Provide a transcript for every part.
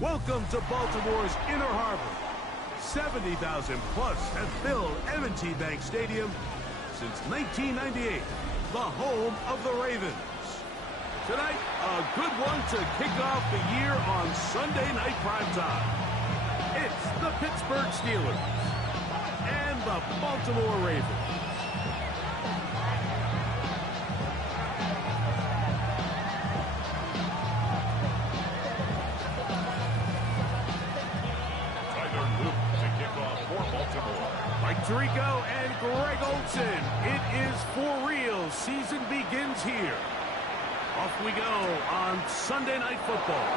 Welcome to Baltimore's Inner Harbor. 70,000 plus have filled M&T Bank Stadium since 1998, the home of the Ravens. Tonight, a good one to kick off the year on Sunday Night Primetime. It's the Pittsburgh Steelers and the Baltimore Ravens. Mike Tirico and Greg Olsen. It is for real. Season begins here. Off we go on Sunday Night Football.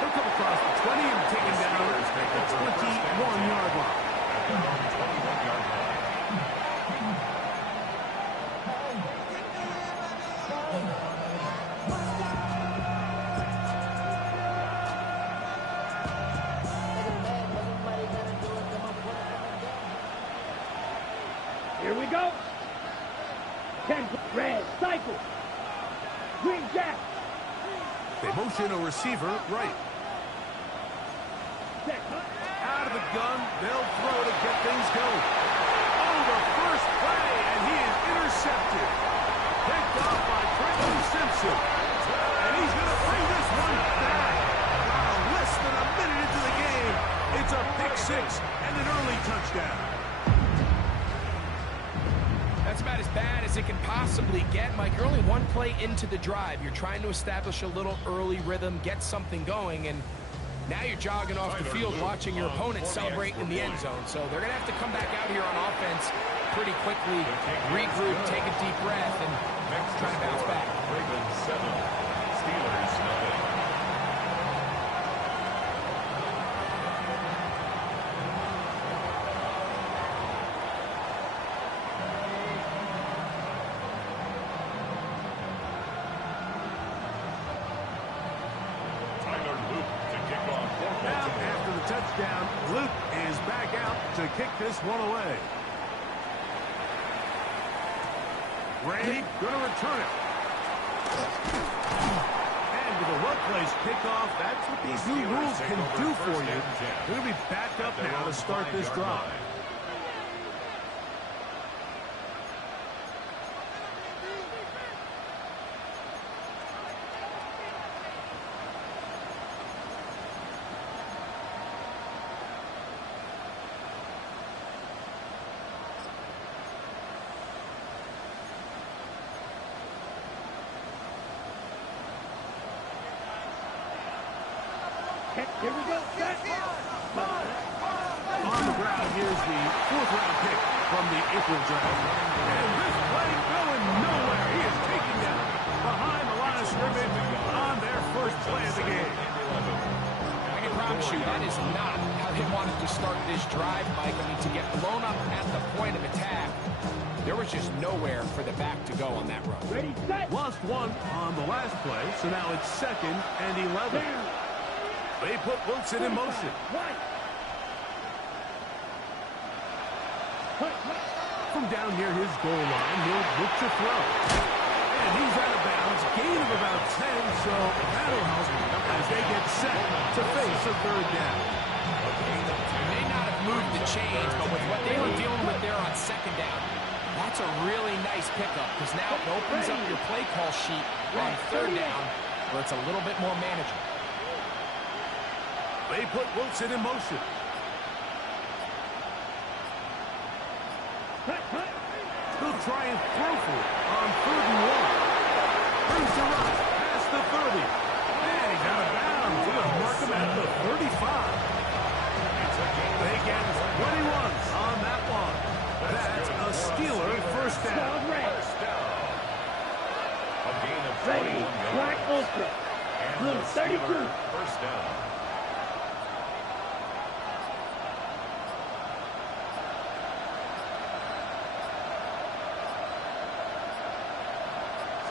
He'll come across the 20 and taken down at the 21-yard line. Here we go. 10 red cycle. Green jack. They motion a receiver right. Out of the gun, they'll throw to get things going. Oh, the first play, and he is intercepted. Picked off by Trenton Simpson. And he's going to bring this one back. Less than a minute into the game, it's a pick six and an early touchdown. That's about as bad as it can possibly get, Mike. You're only one play into the drive. You're trying to establish a little early rhythm, get something going, and now you're jogging off the field watching your opponent celebrate in the end zone. So they're going to have to come back out here on offense pretty quickly, regroup, take a deep breath, and try to bounce back. Ravens 7, Steelers 0. Touchdown. Luke is back out to kick this one away. Ray going to return it. And with a well-placed kickoff, that's what these new rules can do for you. They're going to be back up now to start this drive. Here we go. On the ground, here's the fourth-round pick from the April draft. And this play going nowhere. He is taken down behind the line of scrimmage on their first play of the game. I can promise you that is not how they wanted to start this drive, Mike. I mean, to get blown up at the point of attack, there was just nowhere for the back to go on that run. Ready, set. Lost one on the last play, so now it's 2nd and 11. They put Wilson in motion. From down near his goal line, he'll look to throw. And he's out of bounds, gain of about 10, so that'll help as they get set to face a third down. They may not have moved the chains, but with what they were dealing with there on 2nd down, that's a really nice pickup because now it opens up your play call sheet on 3rd down where it's a little bit more manageable. They put Wilson in motion. He'll try and throw for it on 3rd and 1. Brings the rush past the 30. And he's out of bounds. He'll mark him at the 35. They get 21 on that one. That's a Steeler first down. A gain of 21 Ready, Black yards. Ultra. And Blue the 32. Steeler first down.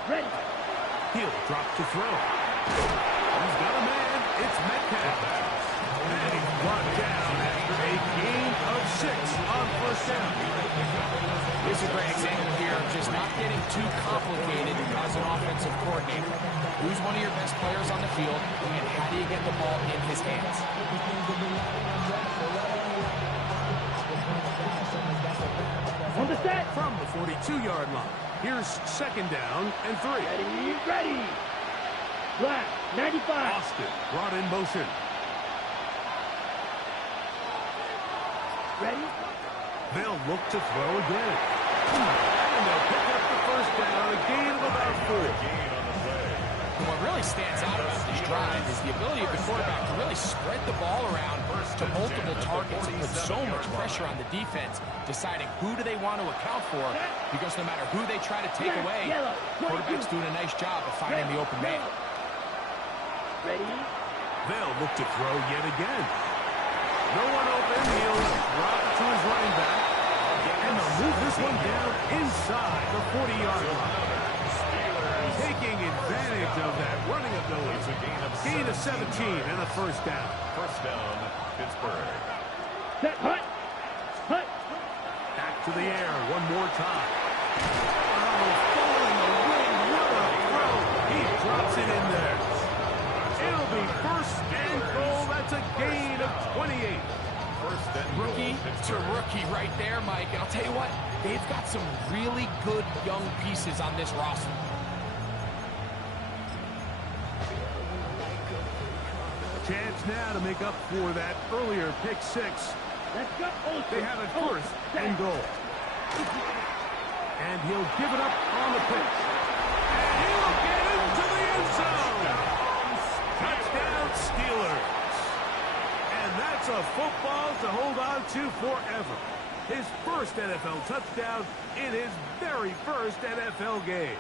Ready. He'll drop to throw. He's got a man. It's Metcalf. And he's brought down after a gain of 6 on first down. Here's a great example here of just not getting too complicated as an offensive coordinator. who's one of your best players on the field, and how do you get the ball in his hands? On the set. From the 42-yard line, here's second down and 3. Ready, ready. Black, 95. Austin brought in motion. Ready? They'll look to throw again. And they'll pick up the first down, a gain of about 4. Gain on the play. And what really stands out about this drive is the ability of the quarterback to really spread the ball around to multiple targets and put so much pressure on the defense, deciding who do they want to account for, because no matter who they try to take away, quarterback's doing a nice job of finding the open man. Ready? They'll look to throw yet again. No one open. He'll drop it to his running back. And they'll move this one down inside the 40-yard line. Taking advantage of that running ability. It's a Gain of 17 and a first down. First down, Pittsburgh. Set, hut. Hut. Back to the air one more time. Oh, falling away. What a throw. He drops it in there. It'll be first and goal. That's a gain of 28. First and goal, Rookie to Pittsburgh. rookie right there, Mike. And I'll tell you what, they've got some really good young pieces on this roster. Chance now to make up for that earlier pick 6. Let's go. They have it first and goal. And he'll give it up on the pitch. And he'll get into the end zone. Touchdown Steelers. And that's a football to hold on to forever. His first NFL touchdown in his very first NFL game.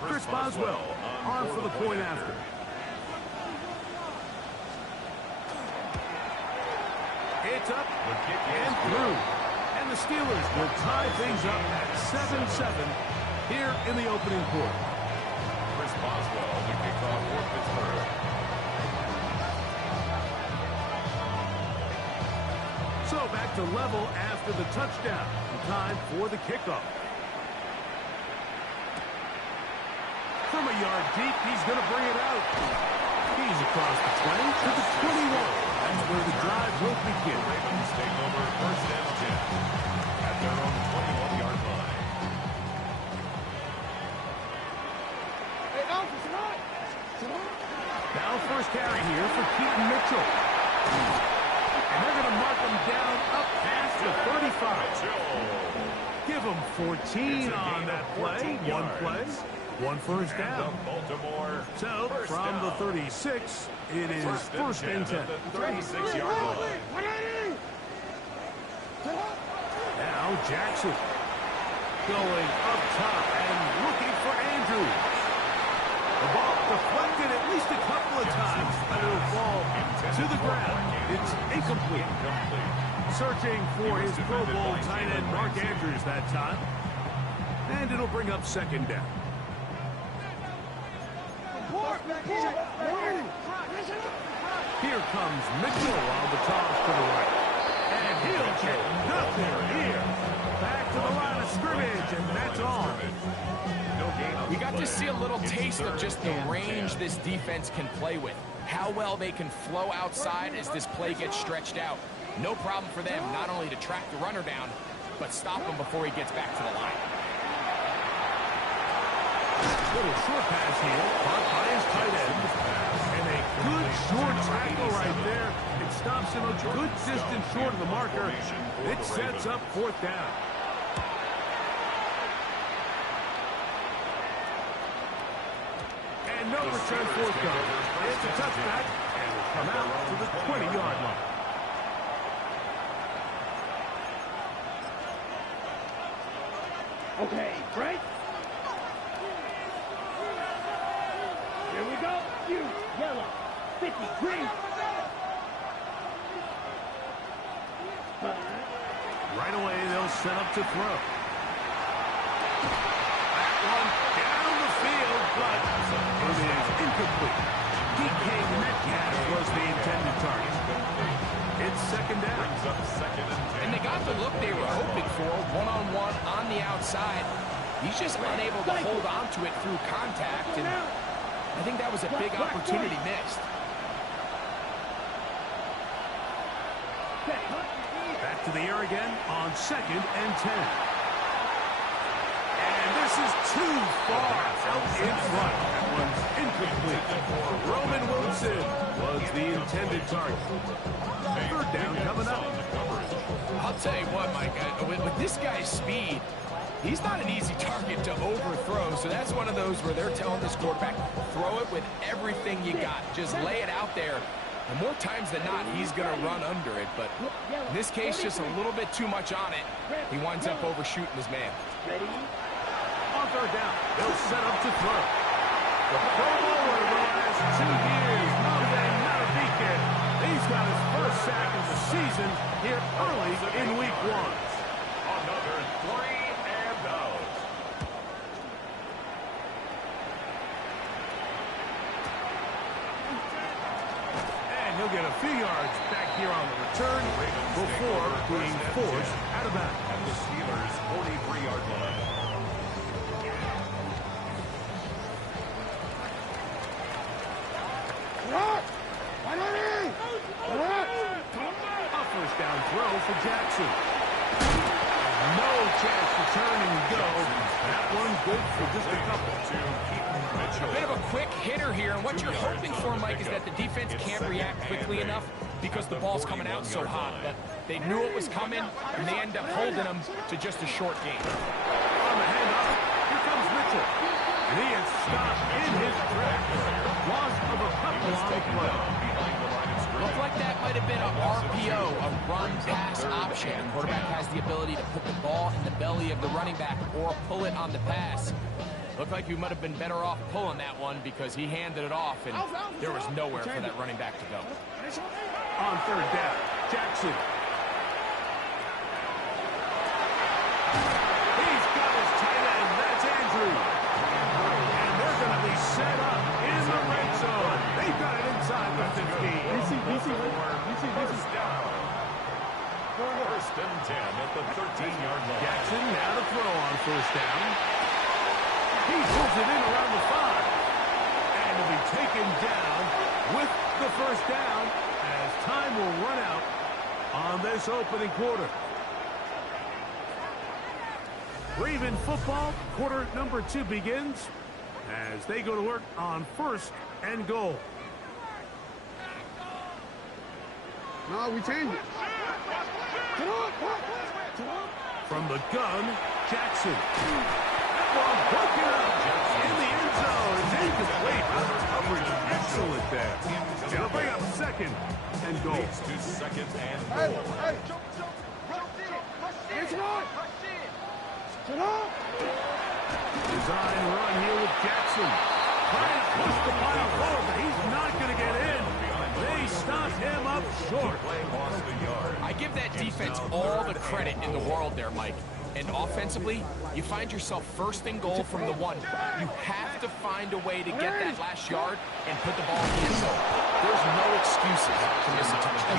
Chris Boswell on for the point after. It's up and through. And the Steelers will tie things up at 7-7 here in the opening quarter. Chris Boswell to kick off for Pittsburgh. So back to level after the touchdown. Time for the kickoff. From a yard deep, he's going to bring it out. He's across the 20 to the 21. That's where the drive will begin. Ravens take over first and 10 at their own 21-yard line. Now first carry here for Keaton Mitchell. And they're going to mark him down up past the 35. Give him 14 on that play. 1 play. 1 first down. Baltimore. So, from the 36, it is first and 10. At the 36-yard line. Now Jackson going up top and looking for Andrews. The ball deflected at least a couple of times, but it'll fall to the ground. It's incomplete. Searching for his Pro Bowl tight end Mark Andrews that time. And it'll bring up second down. Here comes Mitchell on the toss to the right. And he'll get nothing here. Back to the line of scrimmage, and that's all. We got to see a little taste of just the range this defense can play with. How well they can flow outside as this play gets stretched out. No problem for them not only to track the runner down, but stop him before he gets back to the line. Little short pass here, caught by his tight end. And a good short tackle right there. It stops him a good distance short of the marker. It sets up fourth down. And no return forthcoming. It's a touchback, and will come out to the 20-yard line. Okay, Frank. Here we go. You, yellow. 50, green. Right away, they'll set up to throw. That one down the field, but it is incomplete. DK Metcalf was the outside. He's just unable to hold on to it through contact, and I think that was a big opportunity missed. Back to the air again on 2nd and 10. And this is too far out in front. That one's incomplete. Roman Wilson was the intended target. 3rd down coming up. I'll tell you what, Mike, with this guy's speed, he's not an easy target to overthrow, so that's one of those where they're telling this quarterback, throw it with everything you got. Just lay it out there. And more times than not, he's going to run under it, but in this case, just a little bit too much on it. He winds up overshooting his man. On 3rd down, they'll set up to throw. The Pro Bowler of the last 2 years, Monday Maravika. He's got his first sack of the season here early in week 1. Another 3 and out. And he'll get a few yards back here on the return before being forced out of bounds. At the Steelers' 43-yard line. A 1st down throw for Jackson. No chance to turn and go. That one good for just a couple. A bit of a quick hitter here, and what you're hoping for, Mike, is that the defense can't react quickly enough because the ball's coming out so hot. But they knew it was coming, and they end up holding them to just a short gain. On the handoff, here comes Mitchell. And he is stopped in his tracks. Loss of a couple on the play. Looked like that might have been a RPO, a run-pass option. The quarterback has the ability to put the ball in the belly of the running back or pull it on the pass. Looked like he might have been better off pulling that one because he handed it off, and there was nowhere for that running back to go. On 3rd down, Jackson. He's got his tight end. That's Andrews. And they're going to be set up in the red zone. They've got it inside the 15. First down. 1st and 10 at the 13-yard line. Jackson now to throw on 1st down. He pulls it in around the 5. And will be taken down with the 1st down as time will run out on this opening quarter. Raven football, quarter number 2 begins as they go to work on 1st and goal. No, we changed it. From the gun, Jackson. That ball broken up in the end zone. It's incomplete. Coverage excellent there. They'll bring up 2nd and goal. To 2nd and Hey, goal. hey. Design run here with Jackson. Trying to push the pile forward, but he's not going to get in. They stopped him up short. I give that defense all the credit in the world there, Mike. And offensively, you find yourself 1st and goal from the 1. You have to find a way to get that last yard and put the ball in the end zone. There's no excuses to miss a touchdown.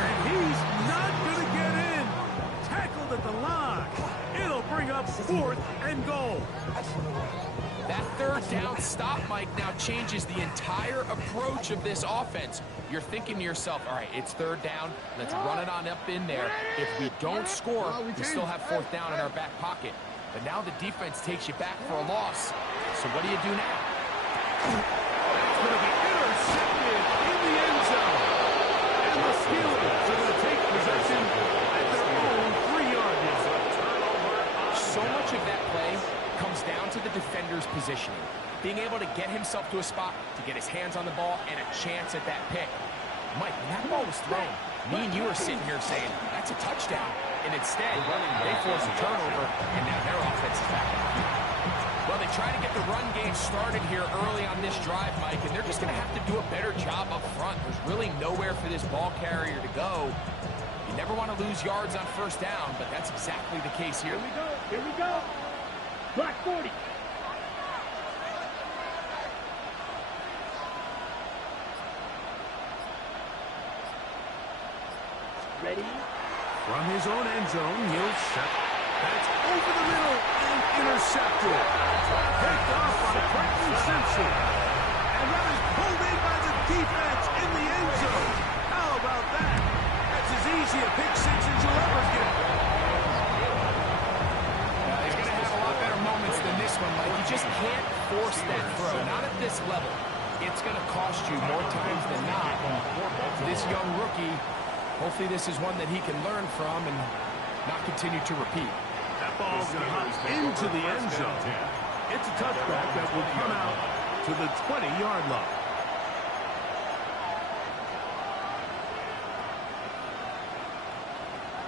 And he's not going to get in. Tackled at the line. It'll bring up 4th and goal. That 3rd down stop, Mike, now changes the entire approach of this offense. You're thinking to yourself, all right, it's 3rd down. Let's run it on up in there. If we don't score, we still have 4th down in our back pocket. But now the defense takes you back for a loss. So what do you do now? That's going to be intercepted in the end zone. And the Steelers are going to take possession at their own 3-yard line. So much of that play comes down to the defender's positioning. Being able to get himself to a spot, to get his hands on the ball, and a chance at that pick. Mike, when that ball was thrown, me and you are sitting here saying, that's a touchdown. And instead, they force a turnover, and now their offense is back. Well, they try to get the run game started here early on this drive, Mike, and they're just going to have to do a better job up front. There's really nowhere for this ball carrier to go. You never want to lose yards on 1st down, but that's exactly the case here. Here we go. Block 40. Ready? From his own end zone, he'll set That's over the middle and intercepted. Picked off by Trenton Simpson. And that is pulled in by the defense in the end zone. How about that? That's as easy a pick six as you'll ever get. He's going to have a lot better moments than this one, Mike. You just can't force that throw. Not at this level. It's going to cost you more times than not. And this young rookie, hopefully this is one that he can learn from and not continue to repeat. That ball's going to hop into the end zone. It's a touchback that will come out to the 20-yard line.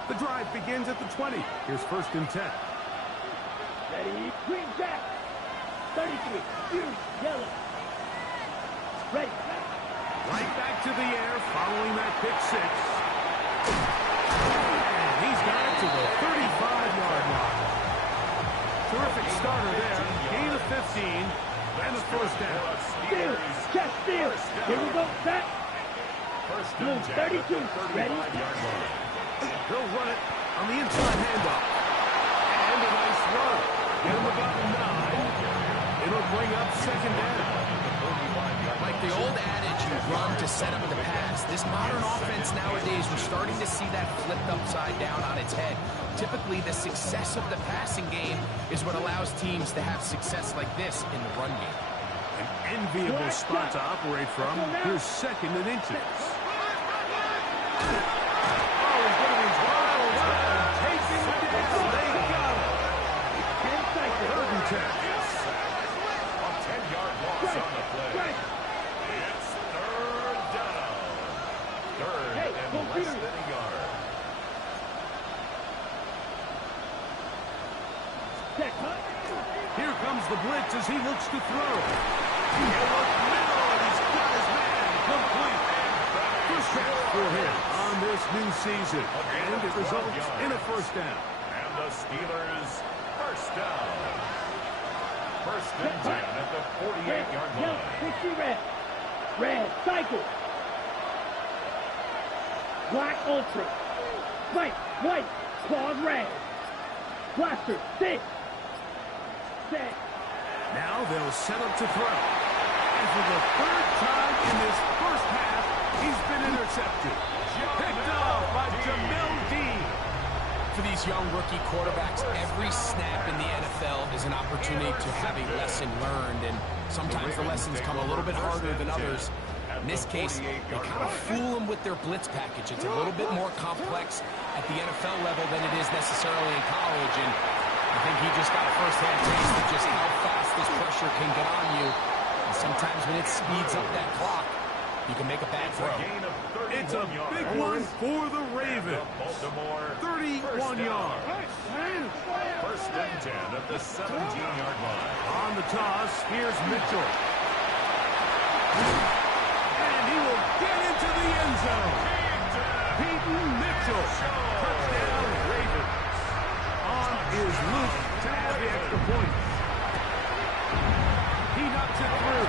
The drive begins at the 20. Here's 1st and 10. Ready, green jack. 33, blue, yellow. Ready. Right back to the air following that pick six. And he's got it to the 35-yard line. Terrific starter there. Gain of 15 and a 1st down. Steal, check steal. Here we go, set. Blue, 32, ready. He'll run it on the inside handoff. And a nice run. Get him about 9. It'll bring up 2nd down. Like the old adage, you run to set up the pass. This modern offense nowadays, we're starting to see that flipped upside down on its head. Typically, the success of the passing game is what allows teams to have success like this in the run game. An enviable spot to operate from. Here's 2nd and inches. Here comes the blitz as he looks to throw. He'll look middle, and he's got his man complete. First down for him on this new season. And it results in a 1st down. And the Steelers, 1st down. 1st and 10 at the 48-yard line. 60 red. Red, cycle. Black ultra. White, clawed red. Blaster, 6. Set. Now they'll set up to throw. And for the 3rd time in this 1st half, he's been intercepted. Picked off by Jamel Dean. For these young rookie quarterbacks, every snap in the NFL is an opportunity to have a lesson learned, and sometimes the lessons come a little bit harder than others. In this case, they kind of fool them with their blitz package. It's a little bit more complex at the NFL level than it is necessarily in college, and I think he just got a first-hand taste of just how fast this pressure can get on you. And sometimes when it speeds up that clock, you can make a bad throw. It's a big one for the Ravens. 31 yards. 1st and 10 at the 17-yard line. On the toss, here's Mitchell. And he will get into the end zone. Peyton Mitchell. Touchdown, Ravens. On is Luke to add the extra point. He knocks it through.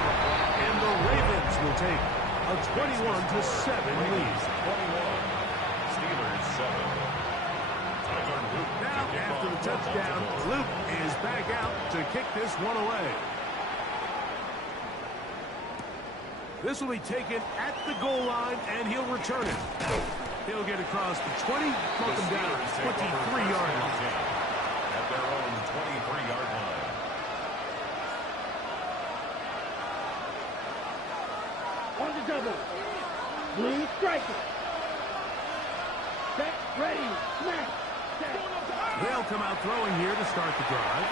And the Ravens will take a 21-7 lead. 21. Steelers 7. Now, after the touchdown, Luke is back out to kick this one away. This will be taken at the goal line, and he'll return it. He'll get across the 20, knock him down at the 23-yard line. At their own 23-yard line. On the double. Blue striker. Set, ready, snap. They'll come out throwing here to start the drive.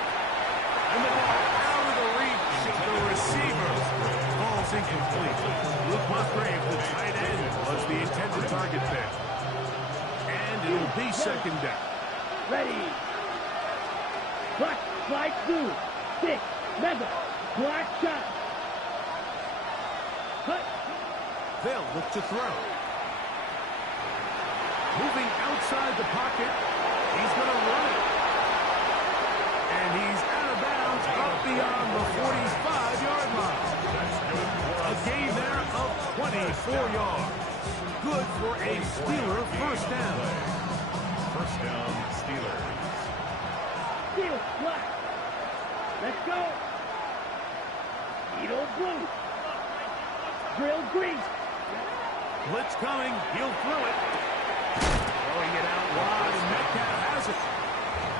And the ball out of the reach of the receiver. Ball's incomplete. Luke Musgrave, the tight end, was the intended target there. And it'll be 2nd down. Ready. Black, slide through. 6, mega, black shot. Cut. They'll look to throw. Moving outside the pocket. He's going to run it. And he's out of bounds up beyond the 45-yard line. A gain there of 24 yards. Good for a Steeler 1st down. 1st down, Steelers. Steel, black. Let's go. Edo blue. Drill green. Blitz coming. He'll throw it. Throwing it out wide, and Metcalf has it.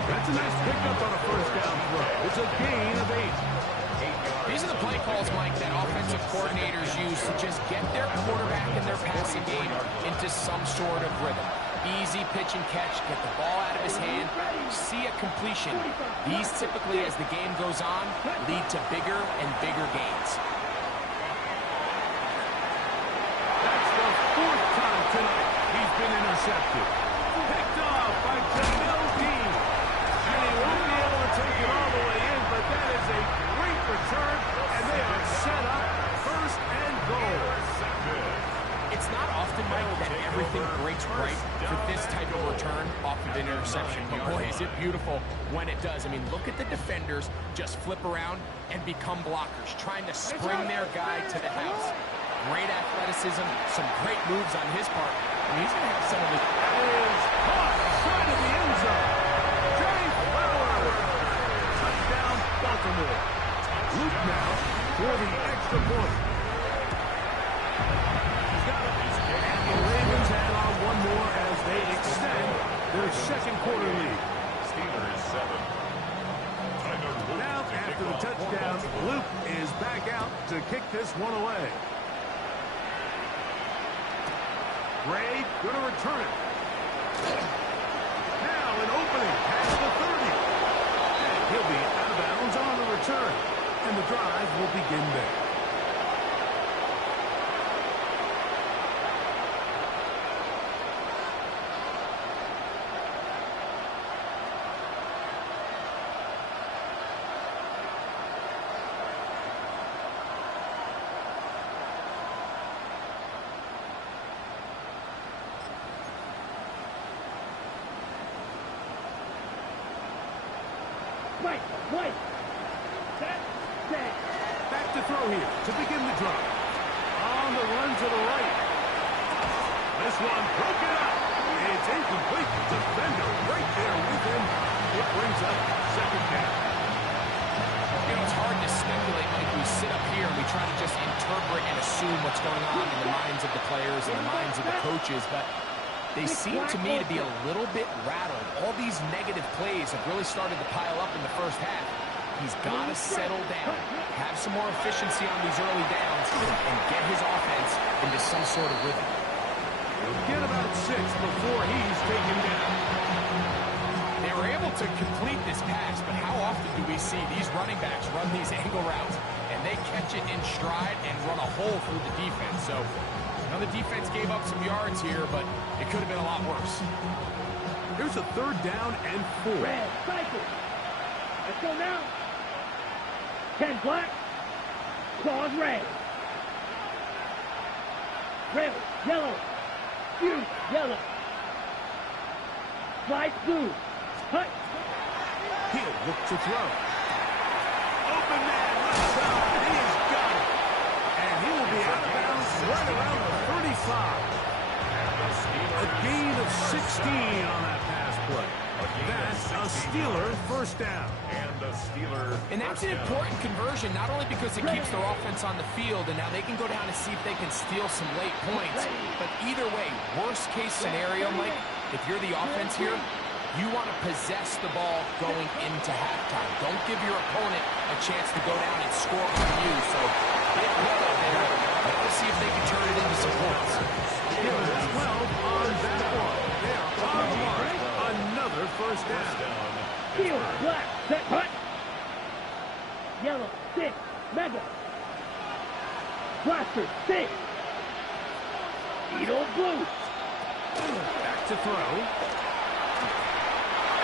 That's a nice pickup on a first down throw. It's a gain of 8. These are the play calls, Mike, that offensive coordinators use to just get their quarterback and their passing game into some sort of rhythm. Easy pitch and catch, get the ball out of his hand, see a completion. These typically, as the game goes on, lead to bigger and bigger gains. That's the 4th time tonight he's been intercepted. Picked off by Jamel Dean. And he won't be able to take it all the way in, but that is a great return, and they are set up 1st and goal. It's not often, Mike, that everything breaks right for this type of return off of an interception. But boy, is it beautiful when it does. I mean, look at the defenders just flip around and become blockers, trying to spring their guy to the house. Great athleticism, some great moves on his part. And he's going to have some of it. That is caught side of the end zone. Jay Flowers. Touchdown, Baltimore. Luke now for the extra point. And the Ravens add on one more as they extend their 2nd quarter lead. Steelers 7. Now, after the touchdown, Luke is back out to kick this one away. Gray going to return it. Now an opening past the 30. And he'll be out of bounds on the return. And the drive will begin there. Right. Set. Back to throw here to begin the drive. On the run to the right. This one broken up. It's incomplete. Defender right there with him. It brings up 2nd down. You know, it's hard to speculate, Mike. We sit up here and we try to just interpret and assume what's going on in the minds of the players and the minds of the coaches, but they seem to me to be a little bit rattled. All these negative plays have really started to pile up in the first half. He's got to settle down, have some more efficiency on these early downs, and get his offense into some sort of rhythm. He'll get about 6 before he's taken down. They were able to complete this pass, but how often do we see these running backs run these angle routes, and they catch it in stride and run a hole through the defense? So, now the defense gave up some yards here, but it could have been a lot worse. Here's a 3rd down and 4. Red, cycle. Let's go now. 10 black. Claws red. Red, yellow. Fuse, yellow. Slide blue. Hut. He'll look to throw. Open man, left side. He has got it. And he will be out of bounds right around the 35. A gain of 16 on that pass play. That's a Steeler 1st down. And that's an important conversion, not only because it keeps their offense on the field, and now they can go down and see if they can steal some late points. But either way, worst case scenario, Mike, if you're the offense here, you want to possess the ball going into halftime. Don't give your opponent a chance to go down and score on you. So get well out there. Let's see if they can turn it into some points. Give it 12 on that one. They are on the mark. Another 1st down. Steel, black, set, hut. Yellow, 6, mega. Blaster, 6. Edo blue. Back to throw.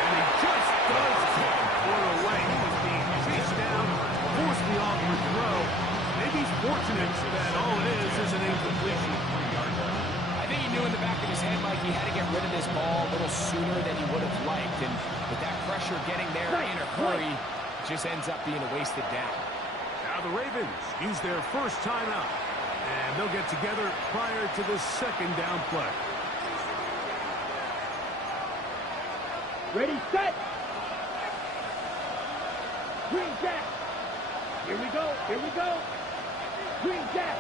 And he just does put away. He was being chased down, forced the awkward throw. Maybe he's fortunate that all it is an incompletion. I think he knew in the back of his head, Mike, he had to get rid of this ball a little sooner than he would have liked. And with that pressure getting there in a hurry, it just ends up being a wasted down. Now the Ravens use their first timeout. And they'll get together prior to the 2nd down play. Ready, set. Green Jack. Here we go. Here we go. Green Jack.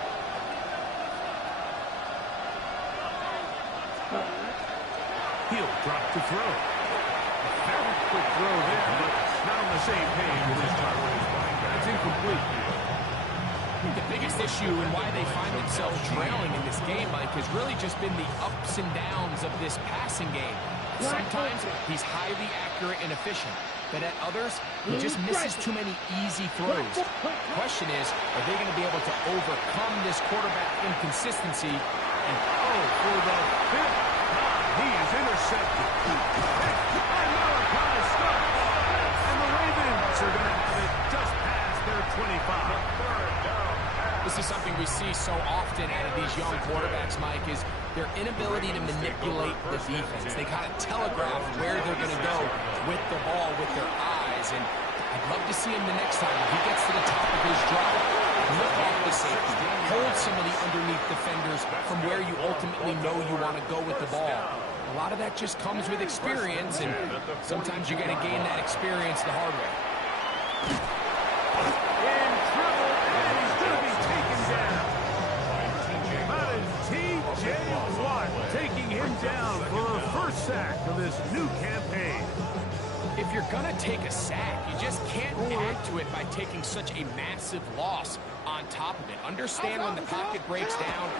He'll drop to throw. A very quick throw there, but not on the same page with his target. That's incomplete. I think the biggest issue and why they find themselves trailing in this game, Mike, has really just been the ups and downs of this passing game. Sometimes he's highly accurate and efficient, but at others, he just misses too many easy throws. The question is, are they going to be able to overcome this quarterback inconsistency? And for the fifth time, he is intercepted. And Malachi Starks. And the Ravens are going to have it just past their 25. This is something we see so often out of these young quarterbacks, Mike, is their inability to manipulate the defense. They kind of telegraph where they're going to go with the ball with their eyes. And I'd love to see him the next time if he gets to the top of his drop. Look off the safety. Hold some of the underneath defenders from where you ultimately know you want to go with the ball. A lot of that just comes with experience, and sometimes you're going to gain that experience the hard way. In trouble, and he's going to be taken down. That is T.J. Watt taking him down for a first sack of this new campaign. If you're going to take a sack, you just can't add to it by taking such a massive loss on top of it. Understand when the pocket breaks down,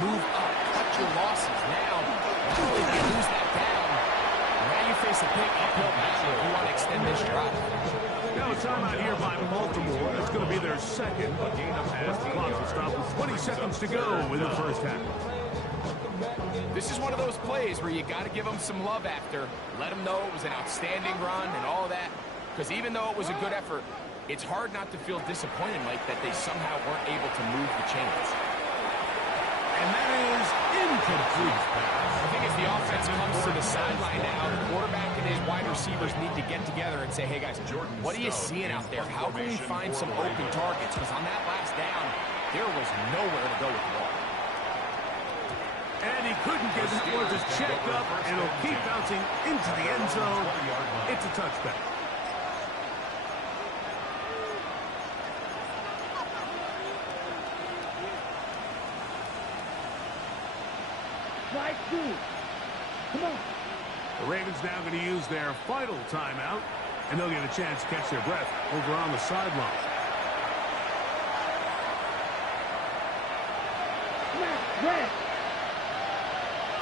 move up, cut your losses. Now, if you lose that down, now you face a big uphill battle if you want to extend this drive. Now a timeout here by Baltimore. That's going to be their second. As the clock will stop with 20 seconds to go in the first half. This is one of those plays where you got to give them some love after. Let them know it was an outstanding run and all that. Because even though it was a good effort, it's hard not to feel disappointed, Mike, that they somehow weren't able to move the chains. And that is incomplete. I think as the offense comes to the sideline now, the quarterback and his wide receivers need to get together and say, hey, guys, what are you seeing out there? How can we find some open targets? Because on that last down, there was nowhere to go with the ball. And he couldn't get that one just checked up, and it'll keep bouncing into the end zone. It's a touchback. Right through. Come on. The Ravens now going to use their final timeout, and they'll get a chance to catch their breath over on the sideline. Red.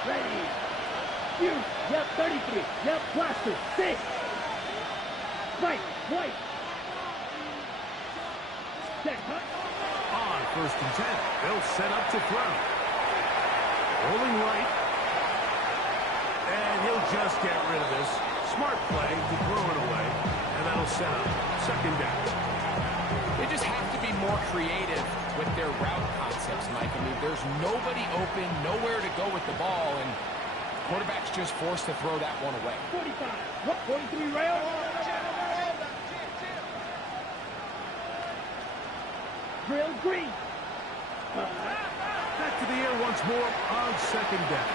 Ready. You. Yep, 33. Yep, Blaster. 6. Right. White. Check. Cut. On 1st and 10, they'll set up to throw. Rolling right. And he'll just get rid of this. Smart play to throw it away. And that'll set up 2nd down. They just have to be more creative with their route concepts, Mike. I mean, there's nobody open, nowhere to go with the ball, and quarterback's just forced to throw that one away. 45. 43 rail. Drill green. Back to the air once more on 2nd down.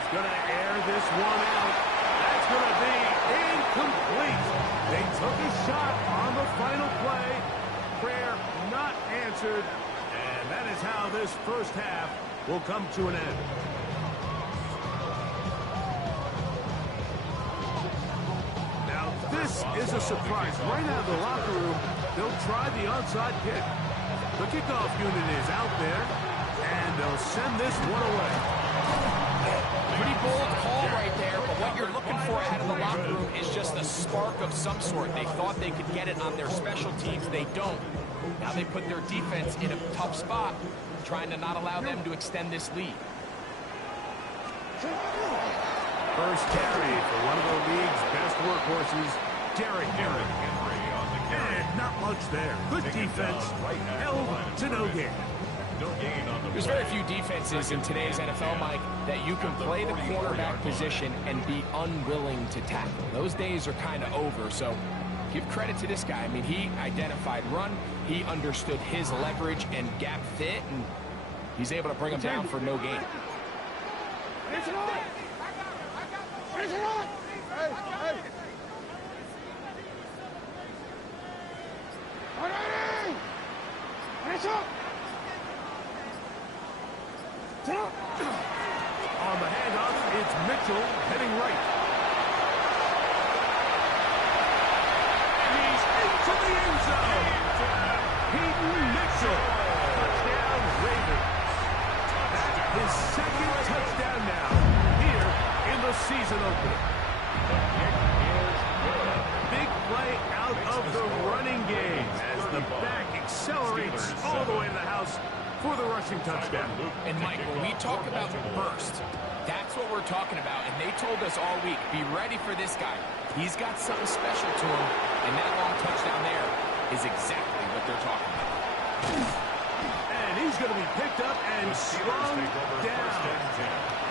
He's going to air this one out. That's going to be incomplete. They took a shot on the final play. Prayer not answered. And that is how this first half will come to an end. Now, this is a surprise. Right out of the locker room, they'll try the onside kick. The kickoff unit is out there, and they'll send this one away. Pretty bold call right there, but what you're looking for out of the locker room is just a spark of some sort. They thought they could get it on their special teams. They don't. Now they put their defense in a tough spot, trying to not allow them to extend this lead. First carry for one of the league's best workhorses, Derrick Henry. And not much there. Good defense, held to no gain. There's very few defenses in today's NFL, Mike, that you can play the quarterback position and be unwilling to tackle. Those days are kind of over, so give credit to this guy. I mean, he identified run, he understood his leverage and gap fit, and he's able to bring him down for no gain. Finish it on. Finish it on. Hey. On the handoff, it's Mitchell heading right. And he's into the end zone. Peyton Mitchell. Touchdown, Ravens. That's his second touchdown now here in the season opener. Big play out of the running game as the back accelerates all the way to the house for the rushing touchdown. And Mike, when we talk about burst, that's what we're talking about. And they told us all week, be ready for this guy. He's got something special to him. And that long touchdown there is exactly what they're talking about. And he's going to be picked up and slung down.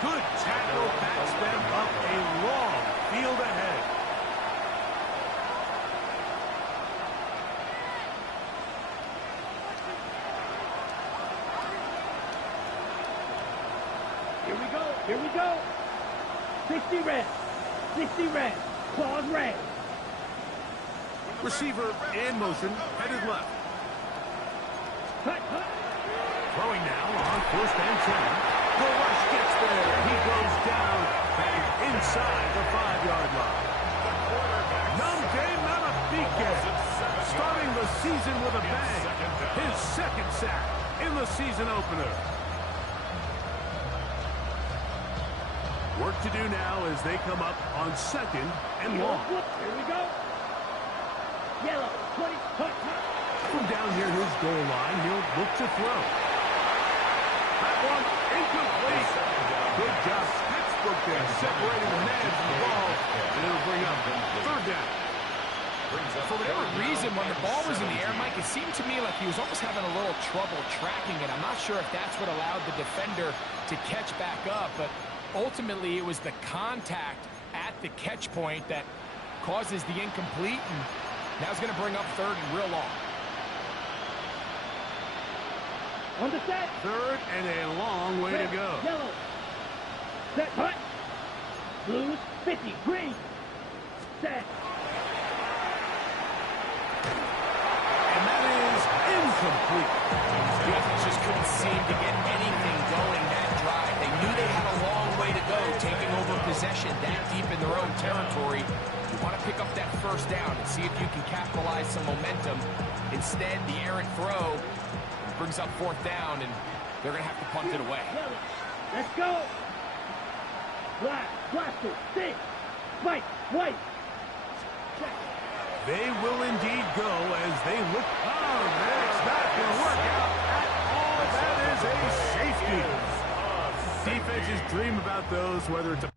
Good tackle backs them up a long field ahead. Here we go. 60 red. 60 red. Claws red. Receiver in motion, headed left. Cut. Throwing now on 1st and 10. The rush gets there. He goes down and inside the 5-yard line. Nnamdi Madubuike starting the season with a bang. His second sack in the season opener. Work to do now as they come up on 2nd and long. Here we go. Yellow. 20. From down near his goal line, he'll look to throw. That one incomplete. Good job, Pittsburgh there, separating the man from the ball, and it'll bring up 3rd down. For whatever reason, when the ball was in the air, Mike, it seemed to me like he was almost having a little trouble tracking it. I'm not sure if that's what allowed the defender to catch back up, but ultimately, it was the contact at the catch point that causes the incomplete, and now it's going to bring up 3rd and real long. On the set. 3rd and a long way to go. Yellow. Set. Cut. Blues. 50. Green. Set. And that is incomplete. Defense just couldn't seem to get anything going that drive. They knew they had a long way to go, taking over possession that deep in their own territory. You want to pick up that 1st down and see if you can capitalize some momentum. Instead, the errant throw brings up 4th down, and they're going to have to punt it away. Let's go. Blaster. 6. Spike. White. They will indeed go as they look. Oh, that's not going to work out at all. That is a safety. Defenses dream about those, whether it's a